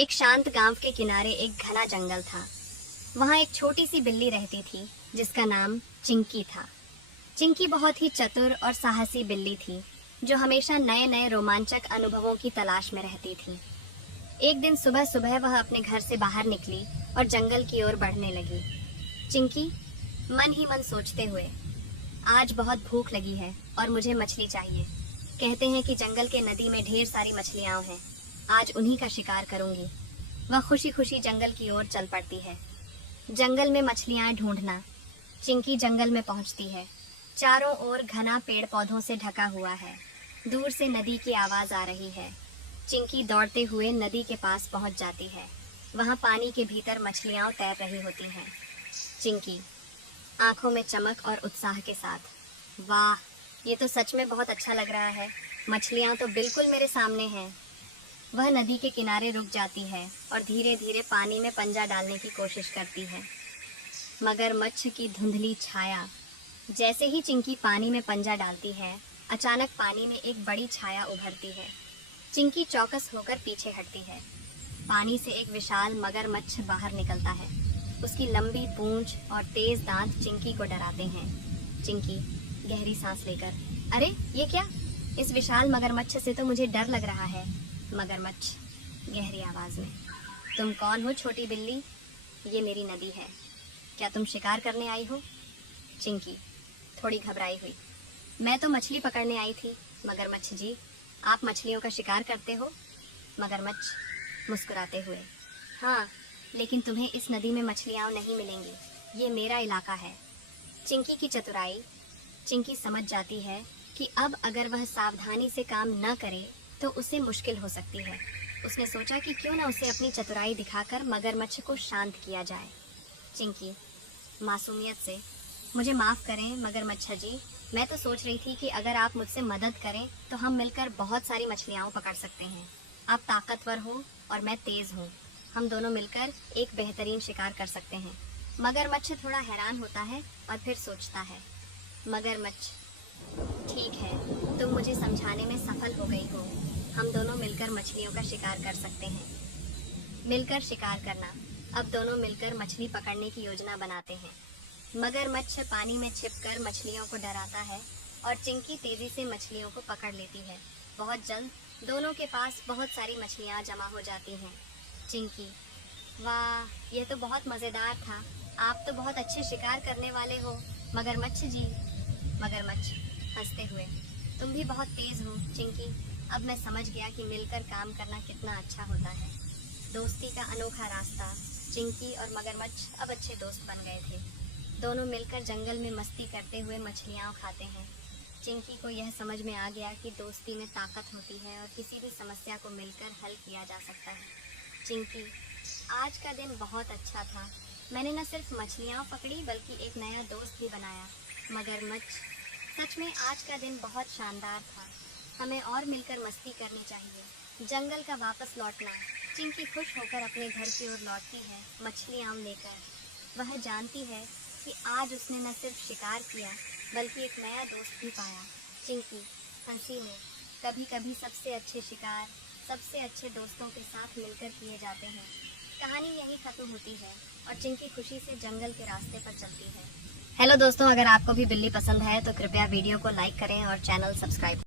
एक शांत गांव के किनारे एक घना जंगल था। वहां एक छोटी सी बिल्ली रहती थी जिसका नाम चिंकी था। चिंकी बहुत ही चतुर और साहसी बिल्ली थी जो हमेशा नए नए रोमांचक अनुभवों की तलाश में रहती थी। एक दिन सुबह सुबह वह अपने घर से बाहर निकली और जंगल की ओर बढ़ने लगी। चिंकी मन ही मन सोचते हुए, आज बहुत भूख लगी है और मुझे मछली चाहिए। कहते हैं कि जंगल के नदी में ढेर सारी मछलियां हैं, आज उन्हीं का शिकार करूंगी। वह खुशी खुशी जंगल की ओर चल पड़ती है। जंगल में मछलियां ढूंढना। चिंकी जंगल में पहुंचती है। चारों ओर घना पेड़ पौधों से ढका हुआ है। दूर से नदी की आवाज आ रही है। चिंकी दौड़ते हुए नदी के पास पहुंच जाती है। वहां पानी के भीतर मछलियां तैर रही होती हैं। चिंकी आंखों में चमक और उत्साह के साथ, वाह, ये तो सच में बहुत अच्छा लग रहा है। मछलियां तो बिल्कुल मेरे सामने हैं। वह नदी के किनारे रुक जाती है और धीरे धीरे पानी में पंजा डालने की कोशिश करती है। मगरमच्छ की धुंधली छाया। जैसे ही चिंकी पानी में पंजा डालती है, अचानक पानी में एक बड़ी छाया उभरती है। चिंकी चौकस होकर पीछे हटती है। पानी से एक विशाल मगरमच्छ बाहर निकलता है। उसकी लंबी पूंछ और तेज दांत चिंकी को डराते हैं। चिंकी गहरी सांस लेकर, अरे ये क्या? इस विशाल मगरमच्छ से तो मुझे डर लग रहा है। मगरमच्छ गहरी आवाज में, तुम कौन हो छोटी बिल्ली? ये मेरी नदी है, क्या तुम शिकार करने आई हो? चिंकी थोड़ी घबराई हुई, मैं तो मछली पकड़ने आई थी। मगरमच्छ जी, आप मछलियों का शिकार करते हो? मगरमच्छ मुस्कुराते हुए, हाँ, लेकिन तुम्हें इस नदी में मछलियां नहीं मिलेंगी, ये मेरा इलाका है। चिंकी की चतुराई। चिंकी समझ जाती है कि अब अगर वह सावधानी से काम न करे तो उसे मुश्किल हो सकती है। उसने सोचा कि क्यों न उसे अपनी चतुराई दिखाकर मगरमच्छ को शांत किया जाए। चिंकी मासूमियत से, मुझे माफ़ करें मगरमच्छ जी, मैं तो सोच रही थी कि अगर आप मुझसे मदद करें तो हम मिलकर बहुत सारी मछलियाँ पकड़ सकते हैं। आप ताकतवर हो और मैं तेज़ हूँ, हम दोनों मिलकर एक बेहतरीन शिकार कर सकते हैं। मगरमच्छ थोड़ा हैरान होता है और फिर सोचता है, मगरमच्छ, ठीक है, तुम मुझे समझाने में सफल हो गई हो। हम दोनों मिलकर मछलियों का शिकार कर सकते हैं। मिलकर शिकार करना। अब दोनों मिलकर मछली पकड़ने की योजना बनाते हैं। मगरमच्छ पानी में छिपकर मछलियों को डराता है और चिंकी तेजी से मछलियों को पकड़ लेती है। बहुत जल्द दोनों के पास बहुत सारी मछलियाँ जमा हो जाती हैं। चिंकी, वाह, यह तो बहुत मज़ेदार था। आप तो बहुत अच्छे शिकार करने वाले हो मगरमच्छ जी। मगरमच्छ हंसते हुए, तुम भी बहुत तेज हो चिंकी। अब मैं समझ गया कि मिलकर काम करना कितना अच्छा होता है। दोस्ती का अनोखा रास्ता। चिंकी और मगरमच्छ अब अच्छे दोस्त बन गए थे। दोनों मिलकर जंगल में मस्ती करते हुए मछलियाँ खाते हैं। चिंकी को यह समझ में आ गया कि दोस्ती में ताकत होती है और किसी भी समस्या को मिलकर हल किया जा सकता है। चिंकी, आज का दिन बहुत अच्छा था। मैंने न सिर्फ मछलियाँ पकड़ी बल्कि एक नया दोस्त भी बनाया। मगरमच्छ, सच में आज का दिन बहुत शानदार था। हमें और मिलकर मस्ती करनी चाहिए। जंगल का वापस लौटना। चिंकी खुश होकर अपने घर की ओर लौटती है, मछलियाँ लेकर। वह जानती है कि आज उसने न सिर्फ शिकार किया बल्कि एक नया दोस्त भी पाया। चिंकी हंसी में, कभी कभी सबसे अच्छे शिकार सबसे अच्छे दोस्तों के साथ मिलकर किए जाते हैं। कहानी यहीं खत्म होती है और चिंकी खुशी से जंगल के रास्ते पर चलती है। हेलो दोस्तों, अगर आपको भी बिल्ली पसंद है तो कृपया वीडियो को लाइक करें और चैनल सब्सक्राइब